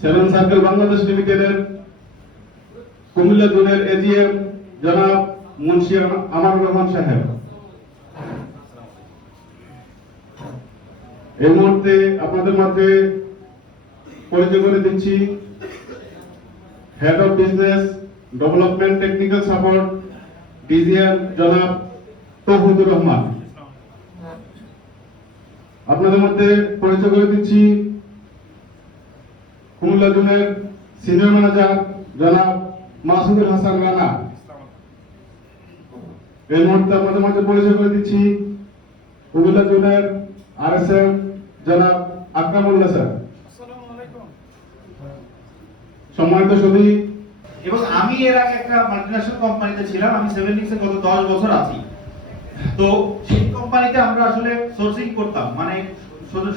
Seven circle Bangladesh লিমিটেডের কুমিল্লা জোনের AGM জনাব মুন্সি আমানুর রহমান সাহেব। এই মুহূর্তে আপনাদের মাঝে পরিচয় করে দিচ্ছি head of business development technical support DGM জনাব তৌহিদুর রহমান। আপনাদের মধ্যে পরিচয় করে দিচ্ছি কুমিল্লা জোনের সিনিয়র ম্যানেজার জনাব মাসুদুল হাসান রানা। এই মুহূর্তে আপনাদের মাঝে পরিচয় করে দিচ্ছি কুমিল্লা জোনের আরএসএম জনাব আকরামুল্লাহ স্যার। সম্মানিত সুধী, এবং আমি এর আগে একটা মাল্টিন্যাশনাল কোম্পানিতে ছিলাম। আমি সেভেনিক্সে গত 10 বছর আছি। তো সেই কোম্পানিতে আমরা আসলে সোর্সিং করতাম, মানে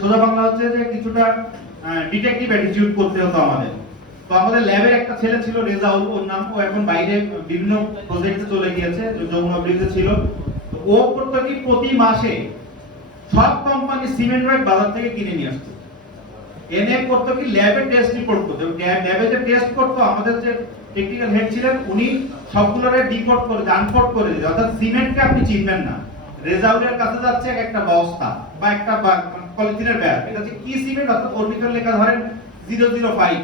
সোজা বাংলা হচ্ছে যে কিছুটা ডিটেকটিভ অ্যাটিটিউড করতে হতো আমাদের। তো আমাদের ল্যাবের একটা ছেলে ছিল রেজাউল, ওর নাম, ও এখন বাইরে বিভিন্ন প্রজেক্টে চলে গিয়েছে, যমুনা ব্রিজে ছিল। তো ও করতো কি, প্রতি মাসে সব কোম্পানি সিমেন্ট ব্যাগ বাজার থেকে কিনে নিয়ে আসতো, এনে করতো কি ল্যাবে টেস্ট রিপোর্ট করতো। ল্যাবে যে টেস্ট করতো, আমাদের যে টেকনিক্যাল হেড ছিলেন উনি সবগুলোরে ডিকোড করে আনকোড করে দিতেন। অর্থাৎ সিমেন্টকে আপনি চিনবেন না, রেজাউলের কাছে যাচ্ছে একটা বস্তা বা একটা পলিথিনের ব্যাগ, এটা হচ্ছে কি সিমেন্ট, অর্থাৎ ওর ভিতরে লেখা ধরেন 005।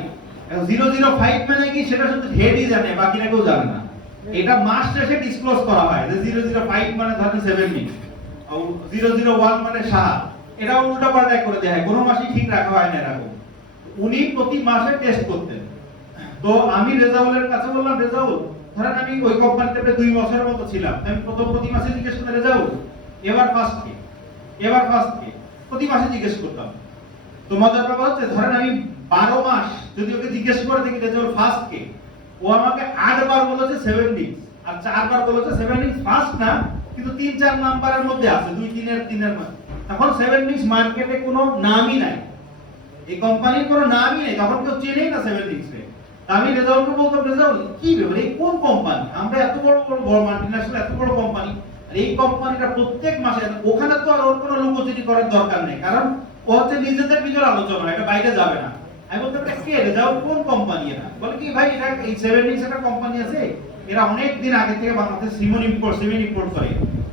005 মানে কি সেটা শুধু হেডই জানে, বাকিরা কেউ জানে না। এটা মাস শেষে ডিসক্লোজ করা হয় যে 005 মানে ধরেন 70, 001 মানে 7। এটা উল্টা পাল্টা করে দেয়, কোনো মাসই ঠিক রাখা হয় না এরকম। উনি প্রতি মাসে টেস্ট করতেন। তো আমি রেজাউলের কাছে বললাম, রেজাউল ধরেন আমি ওই কোম্পানিতে 2 বছরের মতো ছিলাম, আমি প্রতি মাসে জিজ্ঞেস করতে, রেজাউল এবার ফার্স্ট কে, এবার ফার্স্ট কে, প্রতি মাসে জিজ্ঞেস করতাম। তো মজার ব্যাপার হচ্ছে, ধরেন আমি 12 মাস যদি ওকে জিজ্ঞেস করে দেখি রেজাউল ফার্স্ট কে, ও আমাকে 8 বার বলেছে 70 আর 4 বার বলেছে 70 ফার্স্ট না, কিন্তু 3-4 নাম্বারের মধ্যে আছে, 2-3 এর মধ্যে। এখন 70 মার্কেটে কোনো নামই নাই, এই কোম্পানির কোনো নামই নেই, তখন কেউ চেনেই না 70 কে। আমি রেজাউলকে বলতাম, রেজাউল কি ব্যাপার, এই কোন কোম্পানি, আমরা এত বড় বড় মাল্টিন্যাশনাল এত বড় কোম্পানি, আর এই কোম্পানিটা প্রত্যেক মাসে, ওখানে তো আর ওর কোনো লুকোচুরি করার দরকার নেই, কারণ ও হচ্ছে নিজেদের ভিতরে আলোচনা, এটা বাইরে যাবে না। আমি বলতাম, এটা কে রেজাউল, কোন কোম্পানি এটা? বলে কি ভাই, এটা এই 70 একটা কোম্পানি আছে, এরা অনেক দিন আগে থেকে বাংলাদেশে সিমেন্ট ইম্পোর্ট করে,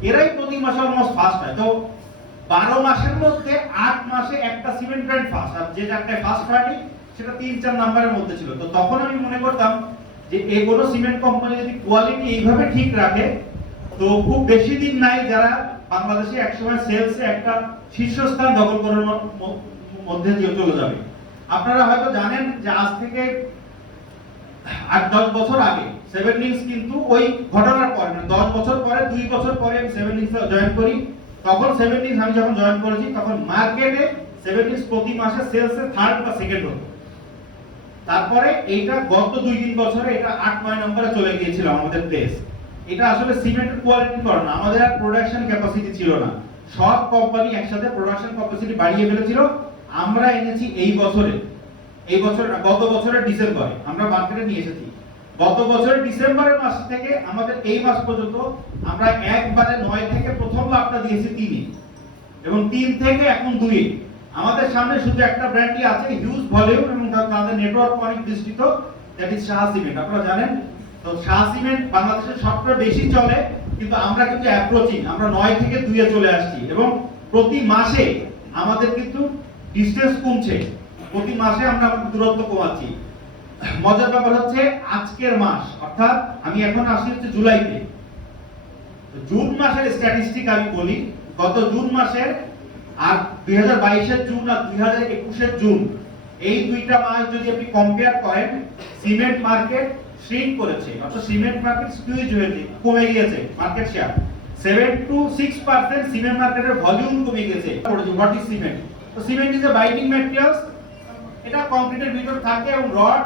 এরাই প্রতি মাসে অলমোস্ট ফার্স্ট হয়। তো 12 মাসের মধ্যে 8 মাসে একটা সিমেন্ট ব্র্যান্ড ফার্স্ট, আর যে জায়গায় ফার্স্ট হয়নি সেটা 3-4 নাম্বারের মধ্যে ছিল। তো তখন আমি মনে করতাম যে এই কোন সিমেন্ট কোম্পানি যদি কোয়ালিটি এইভাবে ঠিক রাখে, তো খুব বেশি দিন নাই যারা বাংলাদেশে একসময় সেলসে একটা শীর্ষস্থান দখল করার মধ্যে চলে যাবে। আপনারা হয়তো জানেন যে আজ থেকে 8-10 বছর আগে সেভেনিংস কিন্তু ওই ঘটনার পরে, 10 বছর পরে, 2 বছর পরে আমি সেভেনিংসে জয়েন করি। তখন সেভেনিংস আমি যখন জয়েন করেছি, তখন মার্কেটে সেভেনিংস প্রতি মাসে সেলসে থার্ড বা সেকেন্ড হতো। তারপরে এইটা গত 2-3 বছরে এটা 8-9 নম্বরে চলে গিয়েছিল আমাদের প্লেস। এটা আসলে সিমেন্টের কোয়ালিটি করে না, আমাদের আর প্রোডাকশন ক্যাপাসিটি ছিল না। সব কোম্পানি একসাথে প্রোডাকশন ক্যাপাসিটি বাড়িয়ে ফেলেছিল। আমরা এনেছি এই বছর না, গত বছরের ডিসেম্বরে আমরা মার্কেটে নিয়ে এসেছি। গত বছরের ডিসেম্বরের মাস থেকে আমাদের এই মাস পর্যন্ত আমরা একবারে 9 থেকে প্রথম লাভটা দিয়েছি 3-এ, এবং 3 থেকে এখন 2-এ। আমাদের সামনে শুধু একটা ব্র্যান্ডই আছে, হিউজ ভলিউম এবং তাদের নেটওয়ার্ক অনেক বিস্তৃত, দ্যাট ইজ শাহ সিমেন্ট। আপনারা জানেন তো শাহ সিমেন্ট বাংলাদেশের সবচেয়ে বেশি চলে, কিন্তু আমরা কিন্তু অ্যাপ্রোচিং, আমরা 9 থেকে 2-এ চলে আসছি, এবং প্রতি মাসে আমাদের কিন্তু ডিসটেন্স কমছে, প্রতি মাসে আমরা দূরত্ব কমাচ্ছি। মজার ব্যাপার হচ্ছে আজকের মাস, অর্থাৎ আমি এখন আসছি হচ্ছে জুলাইতে। জুন মাসের স্ট্যাটিস্টিক আমি বলি, গত জুন মাসের আর 2022 এর জুন আর 2021 এর জুন, এই দুইটা মাস যদি আপনি কম্পেয়ার করেন, সিমেন্ট মার্কেট শ্রিঙ্ক করেছে, অর্থাৎ সিমেন্ট মার্কেট স্কুইজ হয়েছে, কমে গিয়েছে মার্কেট শেয়ার 7-6%। সিমেন্ট মার্কেটের ভলিউম কমে গেছে। What is cement? তো cement is a binding materials, এটা কংক্রিটের ভিতর থাকে, এবং রড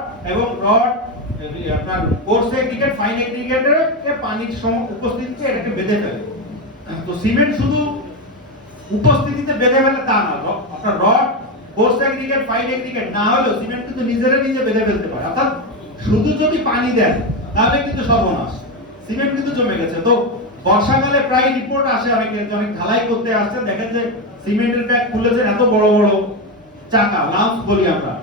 আপনার কোর্স এগ্রিগেট, ফাইন এগ্রিগেটের পানির উপস্থিতিতে এটাকে বেঁধে ফেলে। তো সিমেন্ট শুধু উপস্থিতিতে বেঁধে ফেলে তা না, আপনার rod, course aggregate, fine aggregate না হলেও সিমেন্ট কিন্তু নিজে বেঁধে ফেলতে পারে। অর্থাৎ শুধু যদি পানি দেন তাহলে কিন্তু সর্বনাশ, সিমেন্ট কিন্তু জমে গেছে। তো বর্ষাকালে প্রায় রিপোর্ট আসে, অনেক ঢালাই করতে আসছে, দেখেন যে সিমেন্টের ব্যাগ খুলেছে, এত বড় বড় চাকা, লাম্পস বলি আমরা,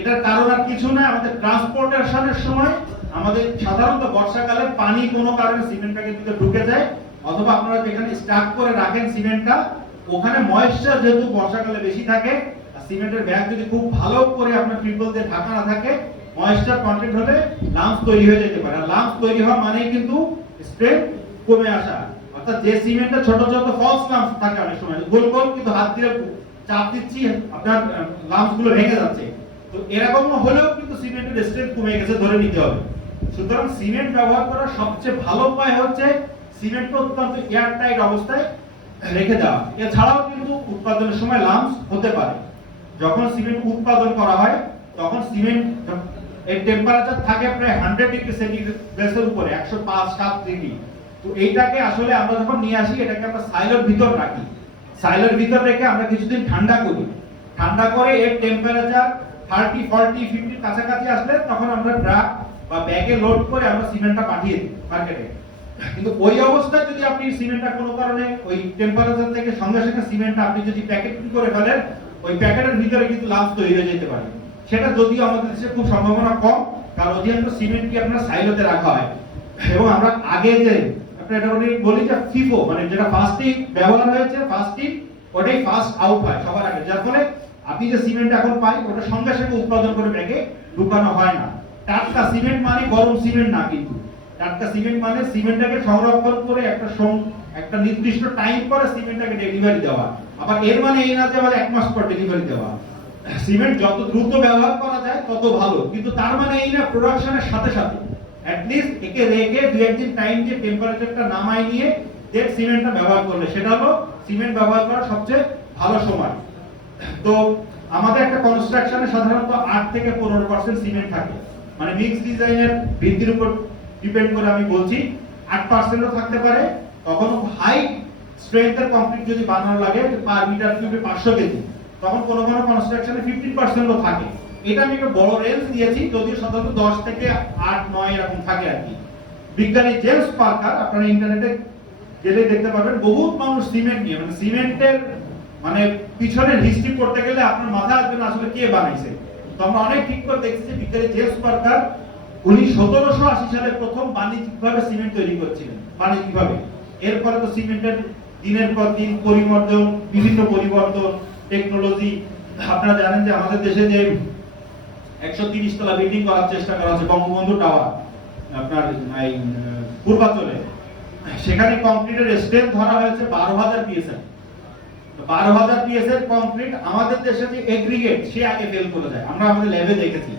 এটার কারণ আর কিছু না, আমাদের ট্রান্সপোর্টেশনের সময় আমাদের সাধারণত বর্ষাকালে পানি কোনো কারণে সিমেন্ট প্যাকের ভিতরে ঢুকে যায়, অথবা আপনারা যেখানে স্টাক করে রাখেন সিমেন্টটা, ওখানে ময়েশ্চার যেহেতু বর্ষাকালে বেশি থাকে, আর সিমেন্টের ব্যাগ যদি খুব ভালো করে আপনার ট্রিপল দিয়ে ঢাকা না থাকে, ময়েশ্চার কন্টেন্ট হলে লাম্পস তৈরি হয়ে যেতে পারে। আর লাম্পস তৈরি হওয়া মানেই কিন্তু স্ট্রেংথ কমে আসা, অর্থাৎ যে সিমেন্টে ছোট ছোট ফলস লাম্পস থাকে অনেক সময় গোল গোল, কিন্তু হাত দিয়ে চাপ দিচ্ছি আপনার লাম্পস গুলো ভেঙে যাচ্ছে, তো এরকম হলেও কিন্তু সিমেন্টের স্ট্রেংথ কমে গেছে ধরে নিতে হবে। সুতরাং সিমেন্ট ব্যবহার করার সবচেয়ে ভালো উপায় হচ্ছে সিমেন্টকে অত্যন্ত এয়ার টাইট অবস্থায় রেখে দেওয়া। এছাড়াও কিন্তু উৎপাদনের সময় লাম্পস হতে পারে। যখন সিমেন্ট উৎপাদন করা হয় তখন সিমেন্ট এর টেম্পারেচার থাকে প্রায় 100 ডিগ্রি সেন্টিগ্রেডের উপরে, 105-107 ডিগ্রি। তো এইটাকে আসলে আমরা যখন নিয়ে আসি এটাকে আমরা সাইলোর ভিতর রাখি, সাইলোর ভিতর রেখে আমরা কিছুদিন ঠান্ডা করি, ঠান্ডা করে এর টেম্পারেচার 30, 40, 50 কাছাকাছি আসলে তখন আমরা ট্রাক বা ব্যাগে লোড করে আমরা সিমেন্টটা পাঠিয়ে দিই মার্কেটে। কিন্তু ওই অবস্থায় যদি আপনি সিমেন্টটা কোনো কারণে ওই টেম্পারেচার থেকে সঙ্গে সঙ্গে সিমেন্টটা আপনি যদি প্যাকেটিং করে ফেলেন, ওই প্যাকেটের ভিতরে কিন্তু লাম্পস তৈরি হয়ে যেতে পারে। সেটা যদিও আমাদের দেশে খুব সম্ভাবনা কম, কারণ অধিকাংশ সিমেন্টই আপনার সাইলোতে রাখা হয়। এবং আমরা আগে যে আপনার এটা বলি যে ফিফো, মানে যেটা ফার্স্টই ব্যবহার হয়েছে ফার্স্টই ওটাই ফার্স্ট আউট হয় সবার আগে, যার ফলে আপনি যে সিমেন্ট এখন পাই ওটা সঙ্গে সঙ্গে উৎপাদন করে ব্যাগে ঢুকানো হয় না। টাটকা সিমেন্ট মানে গরম সিমেন্ট না, কিন্তু টাটকা সিমেন্ট মানে সিমেন্টটাকে সংরক্ষণ করে একটা নির্দিষ্ট টাইম পরে সিমেন্টটাকে ডেলিভারি দেওয়া। আবার এর মানে এই না যে আবার 1 মাস পর ডেলিভারি দেওয়া। সিমেন্ট যত দ্রুত ব্যবহার করা যায় তত ভালো, কিন্তু তার মানে এই না প্রোডাকশনের সাথে সাথে অ্যাট লিস্ট একে রেখে 2-1 দিন টাইম দিয়ে টেম্পারেচারটা নামায় নিয়ে দেন সিমেন্টটা ব্যবহার করলে সেটা হলো সিমেন্ট ব্যবহার করার সবচেয়ে ভালো সময়। তো আমাদের একটা কনস্ট্রাকশনে সাধারণত 8 থেকে 15% সিমেন্ট থাকে, মানে মিক্স ডিজাইনের ভিত্তির উপর ডিপেন্ড করে আমি বলছি 8%ও থাকতে পারে। তখন হাই স্ট্রেংথের কংক্রিট যদি বানানো লাগে পার মিটার কিউবে 500 কেজি, তখন কোন কোন কনস্ট্রাকশনে 15%ও থাকে। এটা আমি একটা বড় রেঞ্জ দিয়েছি, যদিও সাধারণত 10 থেকে 8-9 এরকম থাকে আর কি। বিজ্ঞানী জেমস পার্কার, আপনারা ইন্টারনেটে গেলে দেখতে পাবেন, বহুত মানুষ সিমেন্ট নিয়ে, মানে সিমেন্টের মানে পিছনের হিস্ট্রি পড়তে গেলে আপনার মাথায় আসবে না আসলে কে বানাইছে। তো আমরা অনেক ঠিক করে দেখছি যে বিজ্ঞানী জেমস পার্কার উনি 1780 সালে প্রথম বাণিজ্যিকভাবে সিমেন্ট তৈরি করছিলেন, বাণিজ্যিকভাবে। এরপরে তো সিমেন্টের দিনের পর দিন পরিবর্তন, বিভিন্ন পরিবর্তন, টেকনোলজি। আপনারা জানেন যে আমাদের দেশে যে 130 তলা বিল্ডিং করার চেষ্টা করা হচ্ছে, বঙ্গবন্ধু টাওয়ার আপনার পূর্বাঞ্চলে, সেখানে কংক্রিটের স্ট্রেংথ ধরা হয়েছে 12,000 পিএসআই। 12,000 পিএসআই কংক্রিট আমাদের দেশে যে এগ্রিগেট সে আগে ফেল করে যায়, আমরা আমাদের ল্যাবে দেখেছি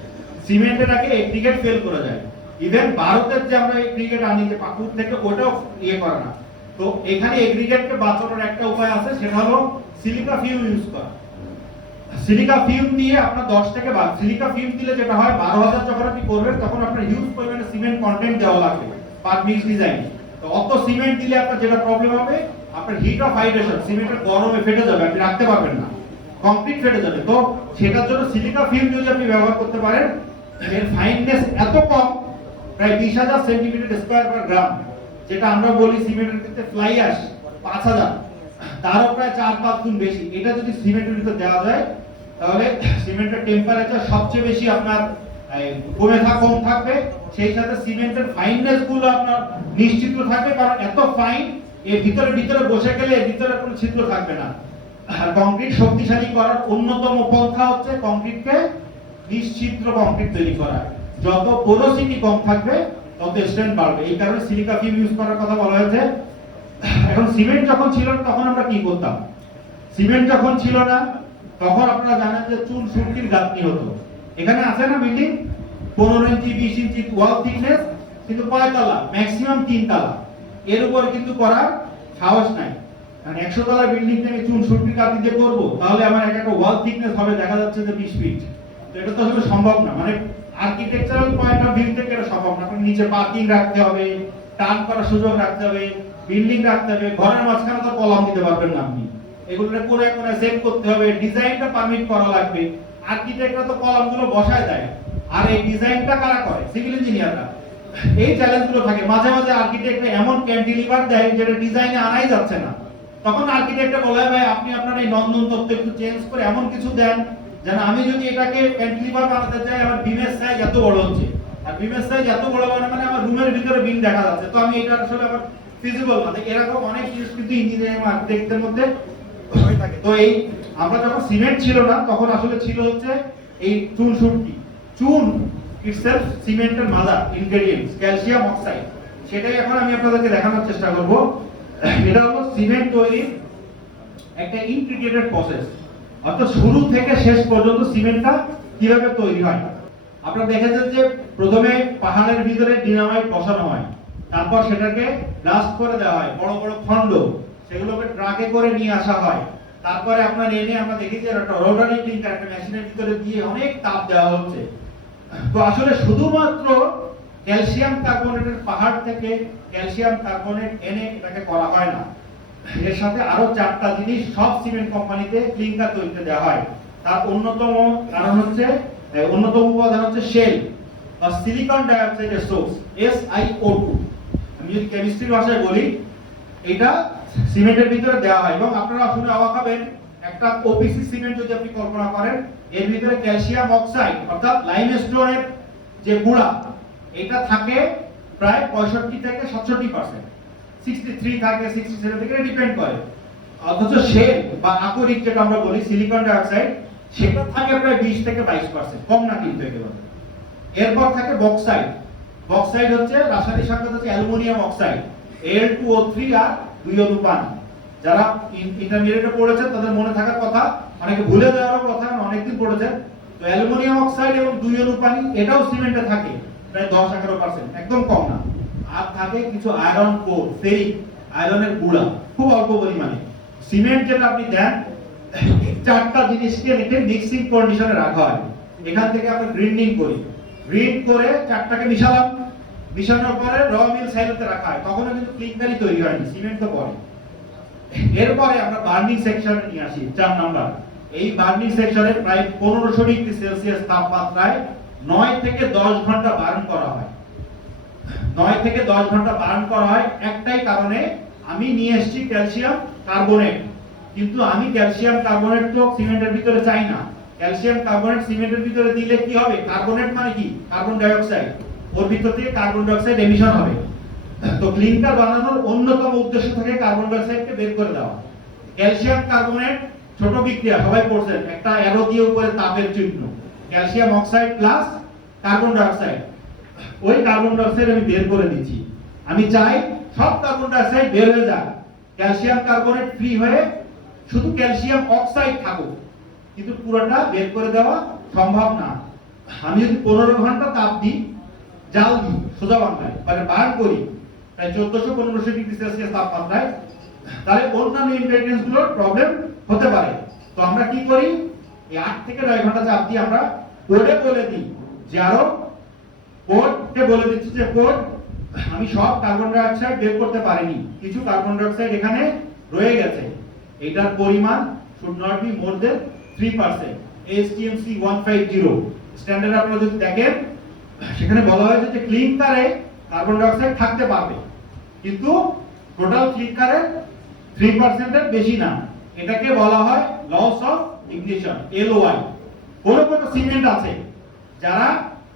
সিমেন্টের আগে এগ্রিগেট ফেল করে যায়। ইভেন ভারতের যে আমরা এগ্রিগেট আনি যে পাকুড় থেকে, ওটাও ইয়ে করে না। তো এখানে এগ্রিগেটকে বাঁচানোর একটা উপায় আছে, সেটা হলো সিলিকা ফিউম ইউজ করা। সিলিকা ফিউম দিয়ে আপনার 10 থেকে 12 সিলিকা ফিউম দিলে যেটা হয় 12,000 যখন আপনি করবেন তখন আপনার হিউজ পরিমাণে সিমেন্ট কন্টেন্ট দেওয়া লাগবে পার মিক্স ডিজাইন। তো অত সিমেন্ট দিলে আপনার যেটা প্রবলেম হবে, আপনার হিট অফ হাইড্রেশন, সিমেন্টের গরমে ফেটে যাবে, আপনি রাখতে পারবেন না, কংক্রিট ফেটে যাবে। তো সেটার জন্য সিলিকা ফিল্ম যদি আপনি ব্যবহার করতে পারেন, এর ফাইননেস এত কম, প্রায় 20,000 সেন্টিমিটার স্কয়ার পার গ্রাম, যেটা আমরা বলি সিমেন্টের ক্ষেত্রে ফ্লাই অ্যাশ 5,000, তারও প্রায় 4-5 গুণ বেশি। এটা যদি সিমেন্টের ভিতরে দেওয়া যায় তাহলে সিমেন্টের টেম্পারেচার সবচেয়ে বেশি আপনার কম থাকবে, সেই সাথে সিমেন্টের ফাইননেস গুলো আপনার নিশ্চিত থাকবে, কারণ এত ফাইন এর ভিতরে বসে গেলে এর ভিতরে কোনো ছিদ্র থাকবে না। আর কংক্রিট শক্তিশালী করার অন্যতম পন্থা হচ্ছে কংক্রিটকে নিশ্চিদ্র কংক্রিট তৈরি করা। যত পোরোসিটি কম থাকবে তত স্ট্রেংথ বাড়বে, এই কারণে সিলিকা ফিল্ম ইউজ করার কথা বলা হয়েছে। এখন সিমেন্ট যখন ছিল না তখন আমরা কি করতাম? সিমেন্ট যখন ছিল না তখন আপনারা জানেন যে চুন সুরকির গাঁথনি হতো। এখানে আছে না বিল্ডিং 15 ইঞ্চি 20 ইঞ্চি ওয়াল থিকনেস, কিন্তু কয় তলা? ম্যাক্সিমাম 3 তলা, এর উপর কিন্তু করার সাহস নাই। কারণ 100 তলা বিল্ডিং থেকে চুন সুরকির গাঁথনি দিয়ে করব, তাহলে আমার একটা ওয়াল থিকনেস হবে দেখা যাচ্ছে যে 20 ফিট। তো এটা তো আসলে সম্ভব না, মানে আর্কিটেকচারাল পয়েন্ট অফ ভিউ থেকে এটা সম্ভব না। আপনার নিচে পার্কিং রাখতে হবে, টার্ন করার সুযোগ রাখতে হবে, বিল্ডিং রাখতে হবে, ঘরের মাঝখানে তো কলাম দিতে পারবেন না আপনি, এগুলোকে কোণে কোণে সেট করতে হবে, ডিজাইনটা পারমিট করা লাগবে। আর্কিটেক্টরা তো কলামগুলো বসায় দেয়, আর এই ডিজাইনটা কারা করে? সিভিল ইঞ্জিনিয়াররা। এই চ্যালেঞ্জগুলো থাকে। মাঝে মাঝে আর্কিটেক্টরা এমন ক্যান্টিলিভার দেয় যেটা ডিজাইনে আনাই যাচ্ছে না, তখন আর্কিটেক্টরা বলে ভাই আপনি আপনার এই নন্দন তত্ত্ব একটু চেঞ্জ করে এমন কিছু দেন যেন আমি যদি এটাকে ক্যান্টিলিভার বানাতে চাই, আমার বিমের সাইজ এত বড় হচ্ছে, আর বিমের সাইজ এত বড় মানে আমার রুমের ভিতরে বিম দেখা যাচ্ছে, তো আমি এটা আসলে আমার ফিজিবল না। এরকম অনেক জিনিস কিন্তু ইঞ্জিনিয়ারিং আর্কিটেক্টের মধ্যে হয়ে থাকে। তো এই আমরা যখন সিমেন্ট ছিল না তখন আসলে ছিল হচ্ছে এই চুন সুরকি। চুন ইটসেলফ সিমেন্টের মাদার ইনগ্রেডিয়েন্টস, ক্যালসিয়াম অক্সাইড। সেটাই এখন আমি আপনাদেরকে দেখানোর চেষ্টা করব। এটা হলো সিমেন্ট তৈরির একটা ইন্টিগ্রেটেড প্রসেস, অর্থাৎ শুরু থেকে শেষ পর্যন্ত সিমেন্টটা কিভাবে তৈরি হয়। আপনারা দেখেছেন যে প্রথমে পাহাড়ের ভিতরে ডিনামাইট বসানো হয়, তারপর সেটাকে ব্লাস্ট করে দেওয়া হয়, বড় বড় খণ্ড, সেগুলোকে ট্রাকে করে নিয়ে আসা হয়। তারপরে আপনার এনে আমরা দেখি যে একটা রোটারি ক্লিনকার একটা মেশিনের ভিতরে দিয়ে অনেক তাপ দেওয়া হচ্ছে। তো আসলে শুধুমাত্র ক্যালসিয়াম কার্বনেটের পাহাড় থেকে ক্যালসিয়াম কার্বনেট এনে এটাকে করা হয় না, এর সাথে আরো 4টা জিনিস সব সিমেন্ট কোম্পানিতে ক্লিনকার তৈরিতে দেওয়া হয়। তার অন্যতম উপাদান হচ্ছে শেল বা সিলিকন ডাইঅক্সাইডের সোর্স, SiO2। আমি যদি কেমিস্ট্রির ভাষায় বলি, এটা সিমেন্টের ভিতরে দেওয়া হয়। এবং আপনারা শুনে অবাক হবেন, একটা ওপিসি সিমেন্ট যদি আপনি কল্পনা করেন, এর ভিতরে ক্যালসিয়াম অক্সাইড অর্থাৎ লাইমস্টোনের যে গুঁড়া, এটা থাকে প্রায় 65 থেকে 67%, 63 থাকে, 67 থেকে ডিপেন্ড করে। অথচ শেল বা আকরিক যেটা আমরা বলি সিলিকন ডাইঅক্সাইড, সেটা থাকে প্রায় 20 থেকে 22%, কম না কিন্তু একেবারে। এরপর থাকে বক্সাইড। বক্সাইড হচ্ছে রাসায়নিক সংকেত হচ্ছে অ্যালুমিনিয়াম অক্সাইড, Al2O3 আর 2 অনু পানি। যারা ইন্টারমিডিয়েটে পড়েছেন তাদের মনে থাকার কথা, অনেকে ভুলে যাওয়ার কথা, অনেকদিন পড়েছেন। তো অ্যালুমিনিয়াম অক্সাইড এবং 2 অনু পানি, এটাও সিমেন্টে থাকে প্রায় 10-11%, একদম কম না। আর থাকে কিছু আয়রন কোর, ফেরিক আয়রনের গুঁড়া, খুব অল্প পরিমাণে। সিমেন্ট যেটা আপনি দেন, 4টা জিনিসকে রেখে মিক্সিং কন্ডিশনে রাখা হয়। এখান থেকে আমরা গ্রিন্ডিং করি, গ্রিন্ড করে 4টাকে মিশালাম, মিশানোর পরে র মিল সাইডে রাখা হয়। তখনও কিন্তু ক্লিনকারই তৈরি হয়নি, সিমেন্ট তো পরে। এরপরে আমরা বার্নিং সেকশনে নিয়ে আসি 4 নাম্বার। এই বার্নিং সেকশনে প্রায় 1500 ডিগ্রি সেলসিয়াস তাপমাত্রায় 9 থেকে 10 ঘন্টা বার্ন করা হয়। 9 থেকে 10 ঘন্টা বার্ন করা হয় একটাই কারণে, আমি নিয়ে এসেছি ক্যালসিয়াম কার্বনেট, কিন্তু আমি ক্যালসিয়াম কার্বনেট তো সিমেন্টের ভিতরে চাই না। ক্যালসিয়াম কার্বনেট সিমেন্টের ভিতরে দিলে কি হবে? কার্বনেট মানে কি? কার্বন ডাই অক্সাইড, ওর ভিতর থেকে কার্বন ডাই অক্সাইড এমিশন হবে। তো ক্লিনকার বানানোর অন্যতম উদ্দেশ্য থাকে কার্বন ডাই অক্সাইডকে বের করে দেওয়া। ক্যালসিয়াম কার্বনেট ছোট বিক্রিয়া, সবাই পড়ছেন, একটা অ্যারো দিয়ে উপরে তাপের চিহ্ন, calcium oxide plus carbon die oxide. ওই কার্বন ডাই অক্সাইড আমি বের করে দিচ্ছি। আমি চাই সব কার্বন ডাই অক্সাইড বের হয়ে যাক, ক্যালসিয়াম কার্বনেট ফ্রি হয়ে শুধু ক্যালসিয়াম অক্সাইড থাকুক, কিন্তু পুরোটা বের করে দেওয়া সম্ভব না। আমি যদি 15 ঘন্টা তাপ দিই, জাল দিই সোজা বাংলায়, মানে বার্ন করি প্রায় 1400-1500 ডিগ্রি সেলসিয়াস তাপমাত্রায়, তাহলে অন্যান্য ইনগ্রেডিয়েন্টস গুলোর প্রবলেম হতে পারে। তো আমরা কি করি, এই 8 থেকে 9 ঘন্টা চাপ দিয়ে আমরা কোডে বলে দিই যে আরো কোডকে বলে দিচ্ছি যে কোড, আমি সব কার্বন ডাই অক্সাইড বের করতে পারিনি, কিছু কার্বন ডাই অক্সাইড এখানে রয়ে গেছে, এটার পরিমাণ should not be more than 3%, ASTM C150 standard. আপনারা যদি দেখেন সেখানে বলা হয়েছে যে ক্লিনকারে কার্বন ডাই অক্সাইড থাকতে পারবে, কিন্তু টোটাল ক্লিনকারে 3% এর বেশি না। এটাকে বলা হয় লস অফ ইগনিশন, LOI। কোন কোন সিমেন্ট আছে যারা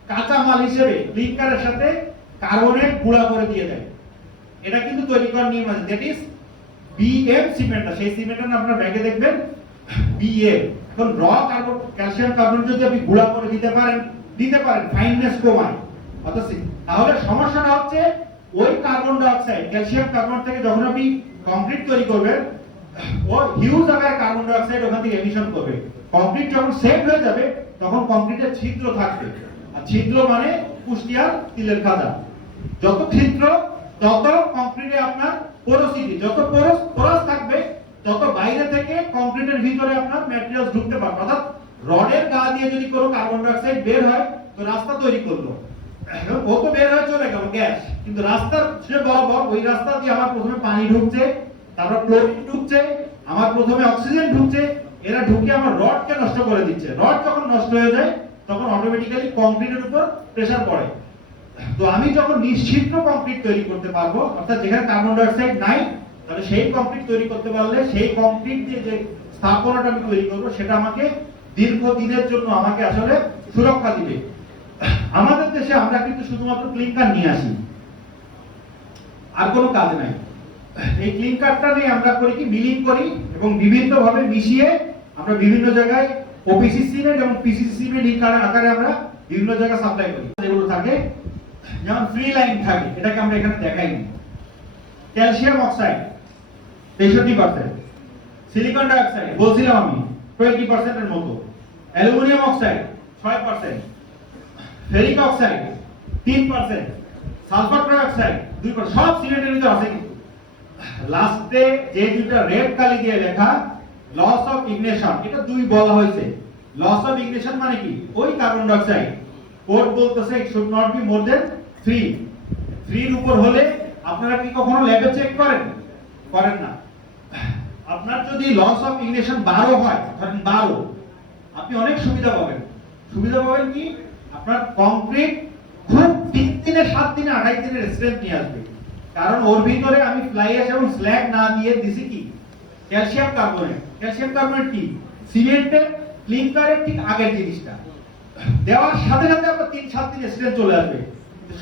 কাঁচা মাল হিসেবে ক্লিনকারের সাথে কার্বনেট গুঁড়া করে দিয়ে দেয়, এটা কিন্তু তৈরি করার নিয়ম আছে, দ্যাট ইজ BM সিমেন্ট। সেই সিমেন্টের নাম আপনারা ব্যাগে দেখবেন BM। এখন র কার্বন ক্যালসিয়াম কার্বনেট যদি আপনি গুঁড়া করে দিতে পারেন ফাইননেস কমায়, অথচ তাহলে সমস্যাটা হচ্ছে ওই carbon die oxide calcium carbonate থেকে যখন আপনি কংক্রিট তৈরি করবেন, ও হিউজ আকারে কার্বন ডাই অক্সাইড ওখান থেকে এমিশন করবে। কংক্রিট যখন সেট হয়ে যাবে তখন কংক্রিটের ছিদ্র থাকবে, আর ছিদ্র মানে কুষ্টিয়ার তিলের খাজা। যত ছিদ্র তত কংক্রিটে আপনার পোরোসিটি, যত পোরাস থাকবে তত বাইরে থেকে কংক্রিটের ভিতরে আপনার ম্যাটেরিয়ালস ঢুকতে পারবে। অর্থাৎ রডের গা দিয়ে যদি কোনো কার্বন ডাই অক্সাইড বের হয়, তো রাস্তা তৈরি করলো, ও তো বের হয়ে চলে গেল গ্যাস, কিন্তু রাস্তার সে বরাবর ওই রাস্তা দিয়ে আমার প্রথমে পানি ঢুকছে, তারপর ক্লোরিন ঢুকছে, আমার প্রথমে অক্সিজেন ঢুকছে, এরা ঢুকে আমার রডকে নষ্ট করে দিচ্ছে। রড যখন নষ্ট হয়ে যায় তখন অটোমেটিক্যালি কংক্রিটের উপর প্রেসার পড়ে। তো আমি যখন নিশ্চিদ্র কংক্রিট তৈরি করতে পারবো, অর্থাৎ যেখানে কার্বন ডাই অক্সাইড নাই, তাহলে সেই কংক্রিট তৈরি করতে পারলে সেই কংক্রিট দিয়ে যে স্থাপনাটা আমি তৈরি করবো সেটা আমাকে দীর্ঘদিনের জন্য আমাকে আসলে সুরক্ষা দিবে। আমাদের দেশে আমরা কিন্তু শুধুমাত্র ক্লিংকার নিয়ে আসি, আর কোনো কাজ নাই। এই ক্লিংকারটা নিয়ে আমরা করি কি, মিলিং করি এবং বিভিন্ন ভাবে মিশিয়ে আমরা বিভিন্ন জায়গায় ওপিসি সিমেন্ট এবং পিসিসি সিমেন্ট আকারে আমরা বিভিন্ন জায়গায় সাপ্লাই করি। যেগুলো থাকে যেমন ফ্রি লাইন থাকে, এটাকে আমরা এখানে দেখাইনি। Calcium oxide 63%, silicon die oxide বলছিলাম আমি 20% এর মতো, aluminium oxide 6%, ferric oxide 3%, sulphur trioxide 2%, সব সিমেন্টের ভিতরে আছে। কিন্তু লাস্টে যে দুটো রেড কালি দিয়ে লেখা লস অফ ইগনিশন, এটা দুই বলা হয়েছে। লস অফ ইগনিশন মানে কি, ওই কার্বন ডাই অক্সাইড কোড বলতেছে it should not be more than 3 এর উপর হলে আপনারা কি কখনো ল্যাবে চেক করেন? করেন না। আপনার যদি লস অফ ইগনিশন 12 হয়, ধরেন 12, আপনি অনেক সুবিধা পাবেন। সুবিধা পাবেন কি, আপনার কংক্রিট খুব 3 দিনে 7 দিনে 28 দিনের স্ট্রেংথ নিয়ে আসবে। কারণ ওর ভিতরে আমি ফ্লাই অ্যাশ এবং স্ল্যাগ না দিয়ে দিছি কি, ক্যালসিয়াম কার্বনেট। ক্যালসিয়াম কার্বনেট কি, সিমেন্টের ক্লিংকারের ঠিক আগের জিনিসটা দেওয়ার সাথে সাথে আপনার 3-7 দিন স্ট্রেংথ চলে আসবে।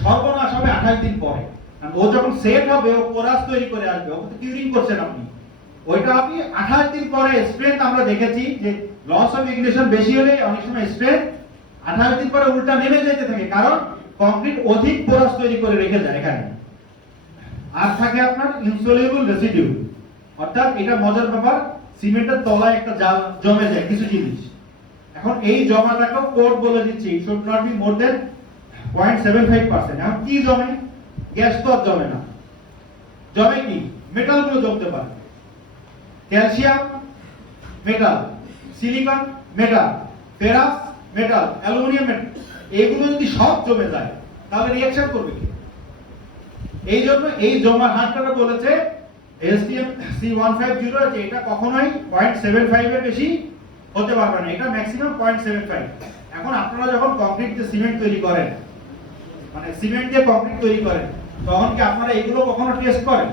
সর্বনাশ হবে 28 দিন পরে। কারণ ও যখন সেট হবে, ও কোরাস তৈরি করে আসবে, ওকে তো কিউরিং করছেন আপনি, ওইটা আপনি 28 দিন পরে স্ট্রেংথ আমরা দেখেছি যে লস অফ ইগনিশন বেশি হলে অনেক সময় স্ট্রেংথ 28 দিন পরে উল্টা নেমে যেতে থাকে, কারণ কংক্রিট অধিক পোরাস তৈরি করে রেখে যায় এখানে। আর থাকে আপনার ইনসলিউবল রেসিডিউ, অর্থাৎ এটা মজার ব্যাপার, সিমেন্টের তলায় একটা জমে যায় কিছু জিনিস। এখন এই জমাটাকেও কোড বলে দিচ্ছি it should not be more than 0.75%। এখন কি জমে, গ্যাস তো আর জমে না, জমে কি, মেটাল গুলো জমতে পারে। Calcium metal, silicon metal, ferrous metal, aluminium metal, এগুলো যদি সব জমে যায় তাহলে রিঅ্যাকশন করবে কি? এই জন্য এই জমার হারটা বলেছে এসটিএম C150 যে এটা কখনোই 0.75 এর বেশি হতে পারবে না, এটা ম্যাক্সিমাম 0.75। এখন আপনারা যখন কংক্রিট দিয়ে সিমেন্ট তৈরি করেন, মানে সিমেন্ট দিয়ে কংক্রিট তৈরি করেন, তখন কি আপনারা এগুলো কখনো টেস্ট করেন?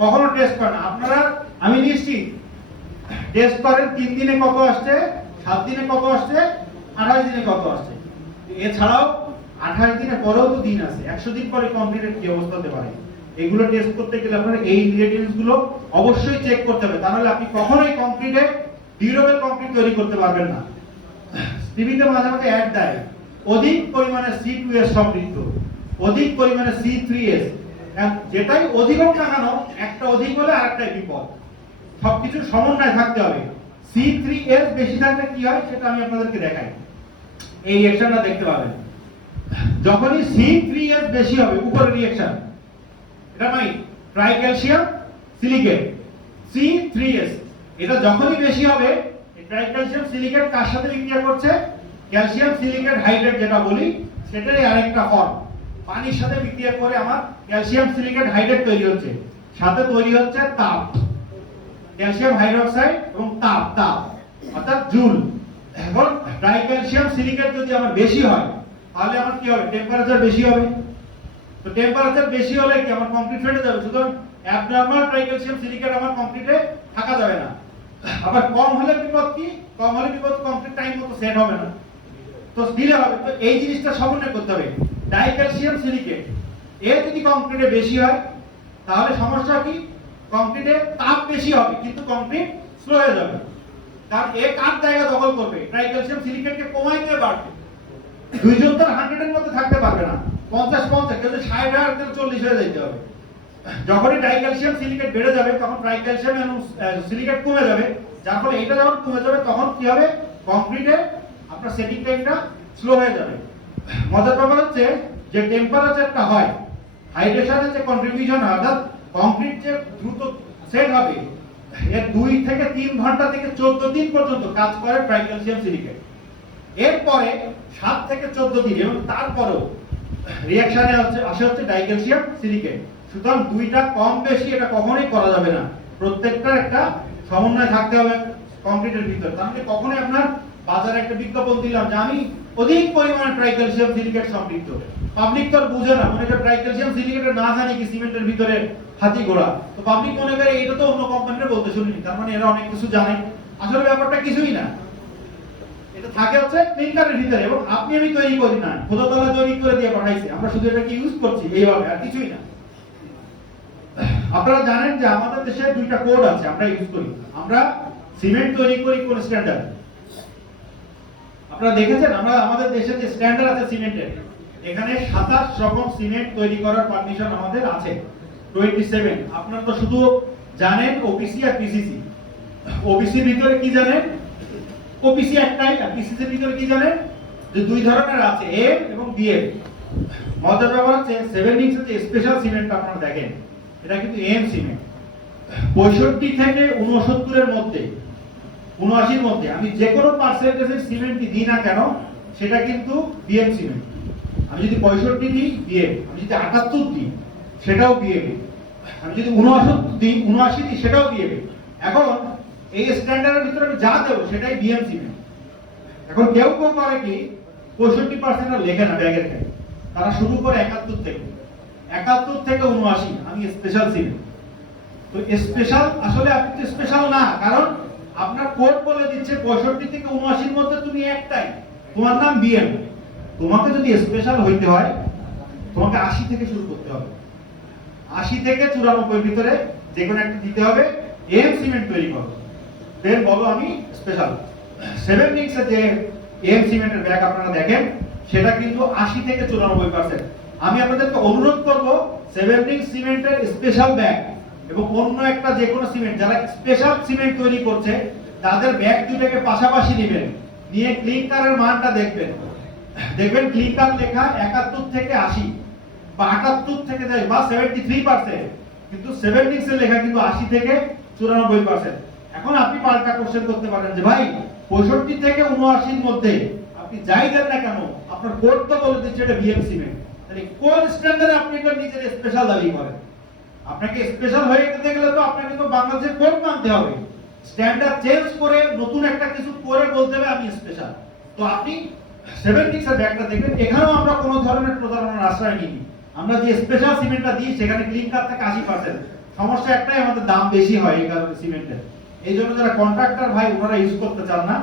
কখনো টেস্ট করেন না। আপনারা, আমি নিশ্চিত টেস্ট করেন 3 দিনে কত আসছে, 7 দিনে কত আসছে, 28 দিনে কত আসছে। এছাড়াও 28 দিনের পরেও তো দিন আছে, 100 দিন পরে কংক্রিটের কি অবস্থা হতে পারে। এগুলো টেস্ট করতে গেলে আপনার এই ইনগ্রেডিয়েন্টস গুলো অবশ্যই চেক করতে হবে, তাহলে আপনি কখনোই কংক্রিটে ডিউরেবল কংক্রিট তৈরি করতে পারবেন না। টিভিতে মাঝে মাঝে অ্যাড দেয় অধিক পরিমাণে C2S সমৃদ্ধ, অধিক পরিমাণে C3S, যেটাই অধিক হোক না কেন, একটা অধিক হলে আরেকটাই বিপদ। সবকিছুর সমন্বয় থাকতে হবে। C3S বেশি থাকলে কি হয় সেটা আমি আপনাদেরকে দেখাই, এই রিঅ্যাকশনটা দেখতে পাবেন। যখনই C3S বেশি হবে, উপরে রিঅ্যাকশন, এটা নাই ট্রাইক্যালসিয়াম সিলিকেট C3S, এটা যখনই বেশি হবে, এই ট্রাইক্যালসিয়াম সিলিকেট কার সাথে বিক্রিয়া করছে, ক্যালসিয়াম সিলিকেট হাইড্রেট যেটা বলি, সেটারই আরেকটা ফর্ম, পানির সাথে বিক্রিয়া করে আমার ক্যালসিয়াম সিলিকেট হাইড্রেট তৈরি হচ্ছে, সাথে তৈরি হচ্ছে তাপ, ক্যালসিয়াম হাইড্রোক্সাইড এবং তাপ অর্থাৎ জুল। এখন ট্রাইক্যালসিয়াম সিলিকেট যদি আমার বেশি হয় তাহলে আমার কি হবে, টেম্পারেচার বেশি হবে। তো টেম্পারেচার বেশি হলে কি আমার কংক্রিট ফেটে যাবে, সুতরাং অ্যাবনরমাল ট্রাইক্যালসিয়াম সিলিকেট আমার কংক্রিটে থাকা যাবে না। আবার কম হলে বিপদ কি, কম হলে বিপদ কংক্রিট টাইম মতো সেট হবে না, তো দিলে হবে। তো এই জিনিসটা সমন্বয় করতে হবে। ডাইক্যালসিয়াম সিলিকেট এর যদি কংক্রিটে বেশি হয় তাহলে সমস্যা কি, কংক্রিটে তাপ বেশি হবে কিন্তু কংক্রিট স্লো হয়ে যাবে, কারণ এ কার জায়গা দখল করবে, ট্রাইক্যালসিয়াম সিলিকেটকে কমাইতে বাড়বে। দুইজন তো 100 এর মধ্যে থাকতে পারবে না, 50-50 কেউ 60 আর কেউ 40 হয়ে যেতে হবে। যখনই ডাইক্যালসিয়াম সিলিকেট বেড়ে যাবে তখন ট্রাইক্যালসিয়াম এবং সিলিকেট কমে যাবে, যার ফলে এটা যখন কমে যাবে তখন কি হবে, কংক্রিটে আপনার সেটিং টাইমটা স্লো হয়ে যাবে। মজার ব্যাপার হচ্ছে যে টেম্পারেচারটা হয়, হাইড্রেশনের যে কন্ট্রিবিউশন হয়, অর্থাৎ কংক্রিট যে দ্রুত সেট হবে, এর 2 থেকে 3 ঘন্টা থেকে 14 দিন পর্যন্ত কাজ করে ট্রাইক্যালসিয়াম সিলিকেট। এরপরে 7 থেকে 14 দিন এবং তারপরেও রিঅ্যাকশনে আসে ডাইক্যালসিয়াম সিলিকেট। সুতরাং দুইটা কম বেশি এটা কখনোই করা যাবে না, প্রত্যেকটার একটা সমন্বয় থাকতে হবে কংক্রিটের ভিতর। তাহলে কখনোই আপনার বাজারে একটা বিজ্ঞাপন দিলাম যে আমি অধিক পরিমাণে ট্রাইক্যালসিয়াম সিলিকেট সমৃদ্ধ, পাবলিক তো বুঝে না, মনে করে ট্রাইক্যালসিয়াম সিলিকেটের না জানি কি সিমেন্টের ভিতরে হাতি ঘোড়া, তো পাবলিক মনে করে এটা তো অন্য কোম্পানির বলতে শুনিনি, তার মানে এরা অনেক কিছু জানে। আসলে ব্যাপারটা কিছুই না। এটা থাকে হচ্ছে ক্লিনকারের ভিতরে, এবং আপনি আমি তৈরি করি না, খোদাতলা তৈরি করে দিয়ে পাঠাইছে, আমরা শুধু এটাকে ইউজ করছি এইভাবে, আর কিছুই না। আপনারা জানেন যে আমাদের দেশে দুইটা কোড আছে আমরা ইউজ করি। আমরা সিমেন্ট তৈরি করি কোন স্ট্যান্ডার্ড আপনারা দেখেছেন? আমরা আমাদের দেশে যে স্ট্যান্ডার্ড আছে সিমেন্টের, এখানে 27 রকম সিমেন্ট তৈরি করার পারমিশন আমাদের আছে, 27। আপনারা তো শুধু জানেন ওপিসি আর পিসিসি। ওপিসির ভিতরে কি জানেন? ওপিসি একটাই, আর পিসিসির ভিতরে কি জানেন? যে দুই ধরনের আছে, এম এবং বিএম। মজার ব্যাপার হচ্ছে 7 ইঞ্চের যে স্পেশাল সিমেন্ট আপনারা দেখেন, এটা কিন্তু এম সিমেন্ট। 65 থেকে 69 এর মধ্যে, 79 মধ্যে আমি যে কোনো পার্সেন্টেজের সিমেন্ট দিই না কেন, সেটা কিন্তু বিএম সিমেন্ট। আমি যদি 65 দিই বিএম, আমি যদি 78 দিই সেটাও বিএম, আমি যদি 79 দিই সেটাও বিএম। এখন এই স্ট্যান্ডার্ডের ভিতরে আমি যা দেব সেটাই বিএম সিমেন্ট। এখন কেউ কেউ করে কি 65% আর লেখে না ব্যাগের গায়ে, তারা শুরু করে 71 থেকে 79 আমি স্পেশাল সিমেন্ট। তো স্পেশাল আসলে আপনি তো স্পেশাল না, কারণ আপনার কোড বলে দিচ্ছে 65 থেকে 79 মধ্যে তুমি একটাই, তোমার নাম বিএম। তোমাকে যদি স্পেশাল হইতে হয় তোমাকে 80 থেকে শুরু করতে হবে, 80 থেকে 94 ভিতরে যে কোনো একটা দিতে হবে, এম সিমেন্ট তৈরি করো, দেন বলো আমি স্পেশাল। 7 মিক্সের যে এম সিমেন্টের ব্যাগ আপনারা দেখেন, সেটা কিন্তু 80 থেকে 94%। আমি আপনাদেরকে অনুরোধ করব 7 মিক্স সিমেন্টের স্পেশাল ব্যাগ এবং অন্য একটা যে কোনো সিমেন্ট, যারা স্পেশাল সিমেন্ট তৈরি করছে তাদের ব্যাগ দুটাকে পাশাপাশি নেবেন, নিয়ে ক্লিনকারের মানটা দেখবেন। দেখবেন ক্লিনকার লেখা 71 থেকে 80 বা 78 থেকে বা 73%, কিন্তু 7 মিক্সের লেখা কিন্তু 80 থেকে 94%। এখন আপনি পাল্টা কোশ্চেন করতে পারেন যে ভাই 65 থেকে 79 মধ্যে আপনি যাই দেন না কেন, আপনার কোড তো বলে দিচ্ছে এটা বিএম সিমেন্ট, তাহলে কোন স্ট্যান্ডার্ডে আপনি এটা নিজের স্পেশাল দাবি করেন? আপনাকে স্পেশাল হয়ে যেতে গেলে তো আপনাকে তো বাংলাদেশের কোড মানতে হবে, স্ট্যান্ডার্ড চেঞ্জ করে নতুন একটা কিছু করে বলতে হবে আমি স্পেশাল। তো আপনি 76 এর ব্যাগটা দেখবেন, এখানেও আমরা কোনো ধরনের প্রতারণার আশ্রয় নিই। আমরা যে স্পেশাল সিমেন্টটা দিই সেখানে ক্লিনকার থেকে 80%। সমস্যা একটাই, আমাদের দাম বেশি হয় এই কারণে সিমেন্টের, এই জন্য যারা কন্ট্রাক্টর ভাই ওনারা ইউজ করতে চান না।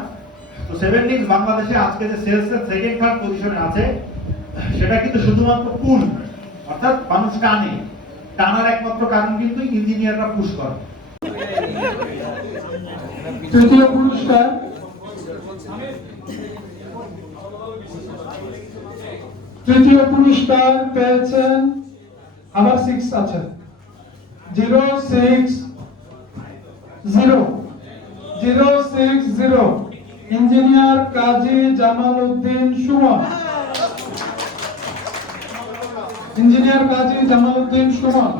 তো 76 বাংলাদেশে আজকে যে সেলসের সেকেন্ড থার্ড পজিশনে আছে, সেটা কিন্তু শুধুমাত্র পুল, অর্থাৎ মানুষ টানার একমাত্র কারণ কিন্তু ইঞ্জিনিয়াররা পুশ করে। তৃতীয় পুরস্কার পেয়েছেন, আবার 6 আছে, 060 ইঞ্জিনিয়ার কাজী জামাল উদ্দিন সুমন। ইঞ্জিনিয়ার কাজী জামাল উদ্দিন সুমন।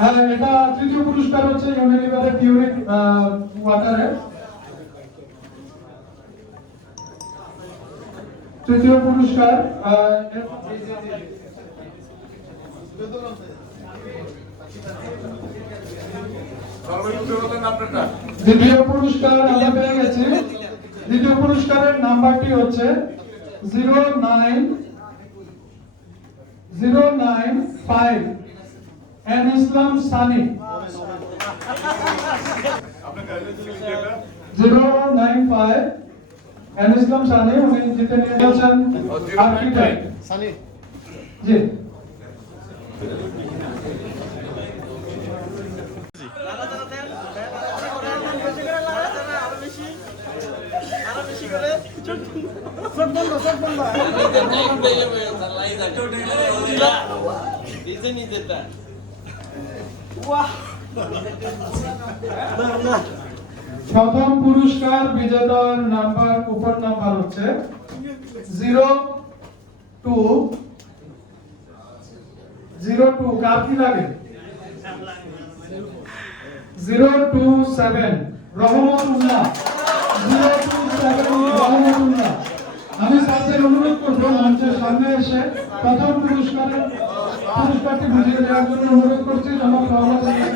হ্যাঁ, এটা তৃতীয় পুরস্কার হচ্ছে ইউনিলিভারের পিউরিক ওয়াটারের। তৃতীয় পুরস্কার দ্বিতীয় পুরস্কার আমরা পেয়ে গেছি। দ্বিতীয় পুরস্কারের নাম্বারটি হচ্ছে 09095 এন ইসলাম সানি। 095 এন ইসলাম সানি, উনি জিতে নিয়েছেন আর্কিটেক্ট সানি। জি, প্রথম পুরস্কার বিজেতার নাম্বার উপর নাম্বার হচ্ছে 02 কার কি লাগে 027 রহমতুল্লাহ। 027 রহমতুল্লাহ। আমি স্যারদের অনুরোধ করবো মঞ্চের সামনে এসে প্রথম পুরস্কারটি বুঝিয়ে দেওয়ার জন্য অনুরোধ করছি। জনাব রহমতুল্লাহ।